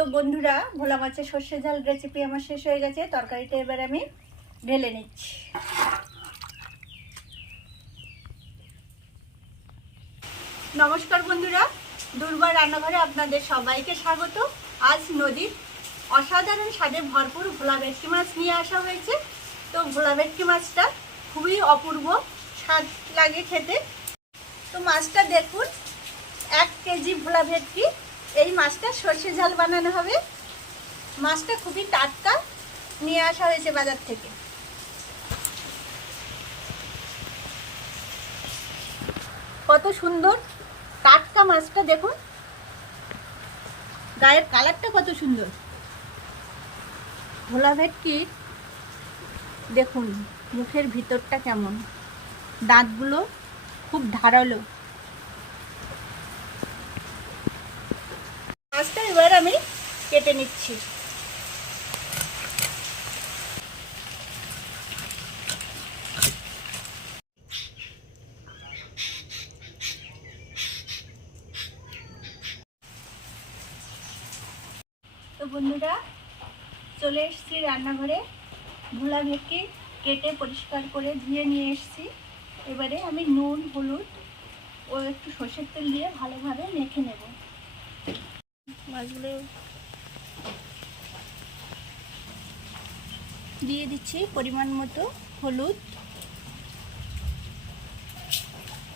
তো বন্ধুরা, ভোলা মাছের সর্ষে ঝাল রেসিপি আমার শেষ হয়ে গেছে। তরকারিটা এবার আমি ঢেলে নিচ্ছি। নমস্কার বন্ধুরা, দুর্বার রান্নাঘরে আপনাদের সবাইকে স্বাগত। আজ নদীর অসাধারণ স্বাদে ভরপুর ভোলা ভেটকি মাছ নিয়ে আসা হয়েছে। তো ভোলা ভেটকি মাছটা খুবই অপূর্ব স্বাদ লাগে খেতে। তো মাছটা দেখুন, 1 কেজি ভোলা ভেটকি। এই মাছটা সর্ষে ঝাল বানানো হবে। মাছটা খুবই টাটকা নিয়ে আসা হয়েছে বাজার থেকে। কত সুন্দর টাটকা মাছটা দেখুন, গায়ের কালারটা কত সুন্দর। ভোলা ভেটকির দেখুন মুখের ভিতরটা কেমন, দাঁতগুলো খুব ধারালো। মাছটা এবার আমি কেটে নিচ্ছি। তো বন্ধুরা, চলে এসেছি রান্নাঘরে। ভোলা ভেটকি কেটে পরিষ্কার করে ধুয়ে নিয়ে এসেছি। এবারে আমি নুন, হলুদ ও একটু সর্ষের তেল দিয়ে ভালোভাবে মেখে নেব। মাছগুলো দিয়ে দিচ্ছি পরিমাণ মতো হলুদ,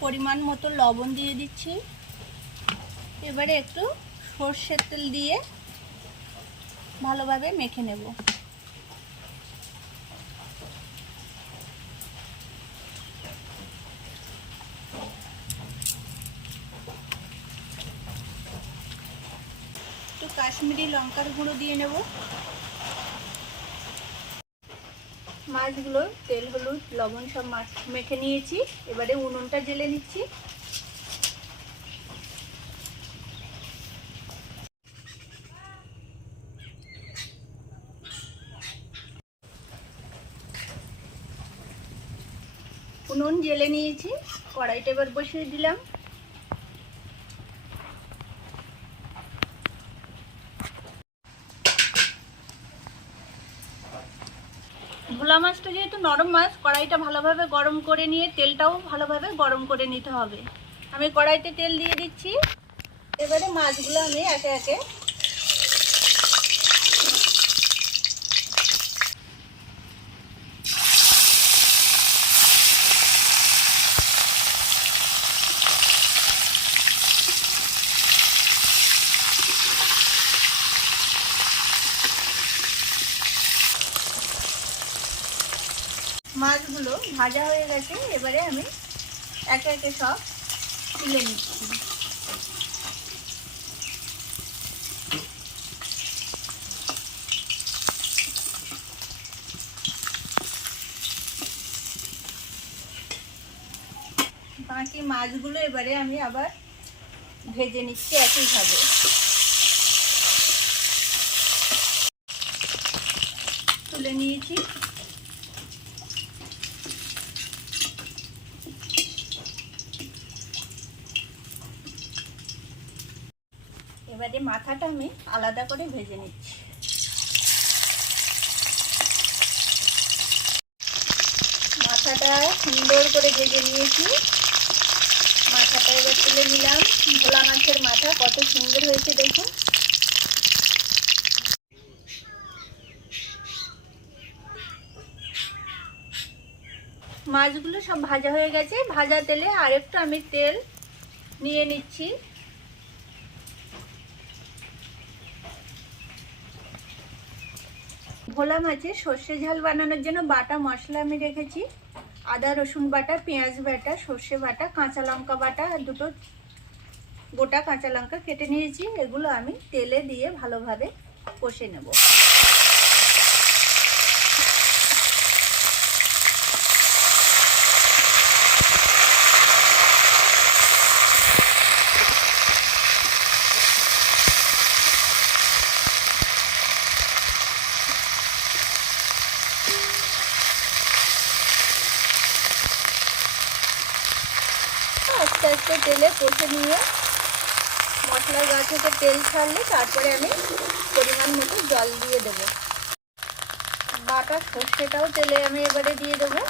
পরিমাণ মতো লবণ দিয়ে দিচ্ছি। এবারে একটু সর্ষের তেল দিয়ে ভালোভাবে মেখে নেব। একটু কাশ্মীরি লঙ্কার গুঁড়ো দিয়ে নেব। মাছগুলো তেল, হলুদ, লবণ সব মাছ মেখে নিয়েছি। এবারে উনুনটা জ্বেলে নিচ্ছি। উনুন জ্বেলে নিয়েছি, কড়াইটা এবার বসিয়ে দিলাম। ভোলা মাছটা যেহেতু নরম মাছ, কড়াইটা ভালোভাবে গরম করে নিয়ে তেলটাও ভালোভাবে গরম করে নিতে হবে। আমি কড়াইতে তেল দিয়ে দিচ্ছি। এবারে মাছগুলো আমি একে একে মাছগুলো ভাজা হয়ে গেছে। এবারে আমি একে একে সব তুলে নিচ্ছি। বাকি মাছগুলো এবারে আমি আবার ভেজে নিচ্ছি একইভাবে। তুলে নিয়েছি। এবারে মাথাটা আমি আলাদা করে ভেজে নিচ্ছি। মাথাটা সুন্দর করে ভেজে নিয়েছি। মাথাটা এবার তুলে নিলাম। ভোলা মাছের মাথা কত সুন্দর হয়েছে দেখুন। মাছগুলো সব ভাজা হয়ে গেছে। ভাজা তেলে আরেকটু আমি তেল নিয়ে নিচ্ছি। ভোলা মাছের সর্ষে ঝাল বানানোর জন্য বাটা মশলা আমি রেখেছি। আদা রসুন বাটা, পেঁয়াজ বাটা, সর্ষে বাটা, কাঁচা লঙ্কা বাটা, আর দুটো গোটা কাঁচা লঙ্কা কেটে নিয়েছি। এগুলো আমি তেলে দিয়ে ভালোভাবে কষে নেব। আস্তে আস্তে তেলে কষে নিয়ে মশলার গা থেকে তেল ছাড়লে তারপরে আমি জল দিয়ে দেব। বাটা সর্ষেটাও তেলে আমি এবারে দিয়ে দেবো।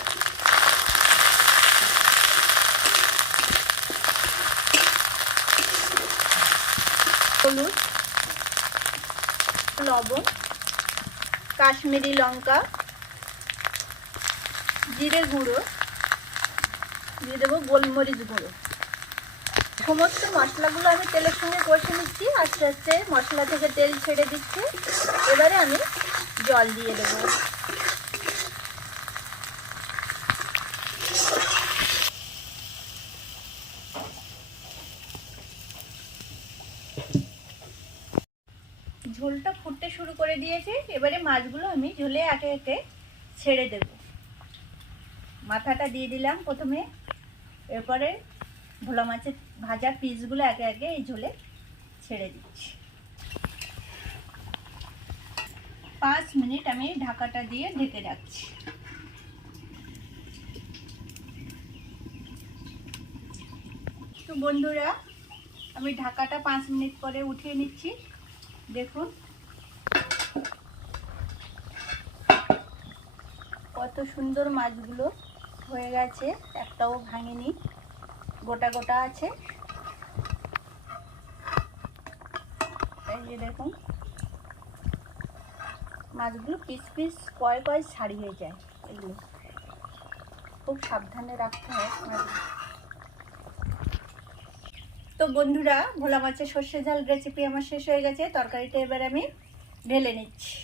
হলুদ, লবণ, কাশ্মীরি লঙ্কা, জিরে গুঁড়ো দিয়ে দেবো, গোলমরিচ গুঁড়ো। সমস্ত মশলাগুলো আমি তেলের সঙ্গে কষে নিচ্ছি। আস্তে আস্তে মশলা থেকে তেল ছেড়ে দিচ্ছে। এবারে আমি জল দিয়ে দেবো। ঝোলটা ফুটতে শুরু করে দিয়েছে। এবারে মাছগুলো আমি ঝোলে একে একে ছেড়ে দেব। মাথাটা দিয়ে দিলাম প্রথমে, এরপরে ভোলা মাছের ভাজা পিসগুলো একে একে এই ঝোলে ছেড়ে দিচ্ছি। 5 মিনিট আমি ঢাকাটা দিয়ে ঢেকে রাখছি। তো বন্ধুরা, আমি ঢাকাটা 5 মিনিট পরে উঠিয়ে নিচ্ছি। দেখুন কত সুন্দর মাছগুলো হয়ে গেছে, একটাও ভাঙেনি, গোটা গোটা আছে। এই যে দেখুন মাছগুলো পিস পিস কয় কয় ছাড়িয়ে যায়। এগুলো খুব সাবধানে রাখতে হয় মাছগুলো। তো বন্ধুরা, ভোলা মাছের সর্ষে ঝাল রেসিপি আমার শেষ হয়ে গেছে। তরকারিটা এবার আমি ঢেলে নিচ্ছি।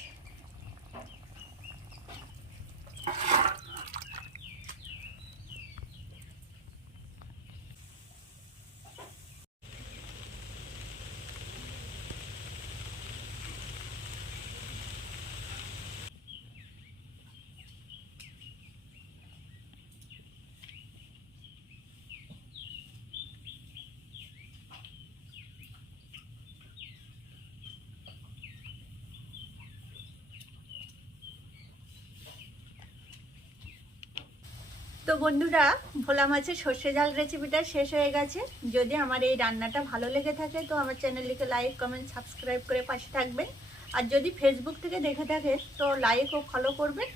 তো বন্ধুরা, ভোলা মাছের সর্ষে ঝাল রেসিপিটা শেষ হয়ে গেছে। যদি আমার এই রান্নাটা ভালো লেগে থাকে তো আমার চ্যানেলটিকে লাইক, কমেন্ট, সাবস্ক্রাইব করে পাশে থাকবেন। আর যদি ফেসবুক থেকে দেখে থাকেন তো লাইক ও ফলো করবেন,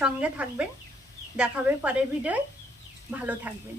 সঙ্গে থাকবেন। দেখাবে পরের ভিডিওয়। ভালো থাকবেন।